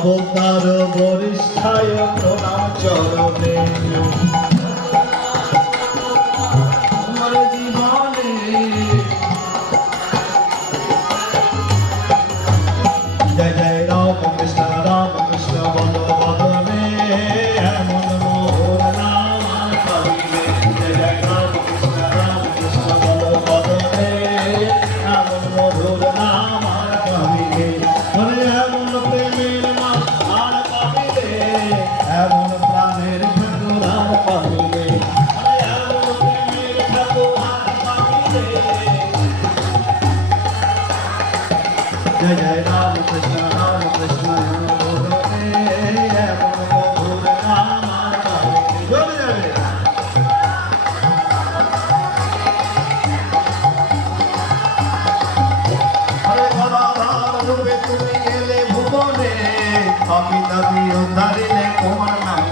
অবতার বরিষ্ঠায় প্রণাম চরণে আমার জীবনে জয় জয় রাম কৃষ্ণ বল বদনে এমন মোর নাম করিবে জয় জয় রাম কৃষ্ণ বল বদনে এমন মধুর নাম করিবে এমন প্রেমের নাম আর পাবিবে এমন প্রাণের ঠাকুর আর পাবিবে এমন প্রেমের ঠাকুর আর পাবিবে জয় জয় রাম কৃষ্ণ বদনে এমন মধুর নাম আর পাবিবে জয় জয় তুমি এলে ভুবনে আমি দাবি উদ্ধারিলে তোমার নাম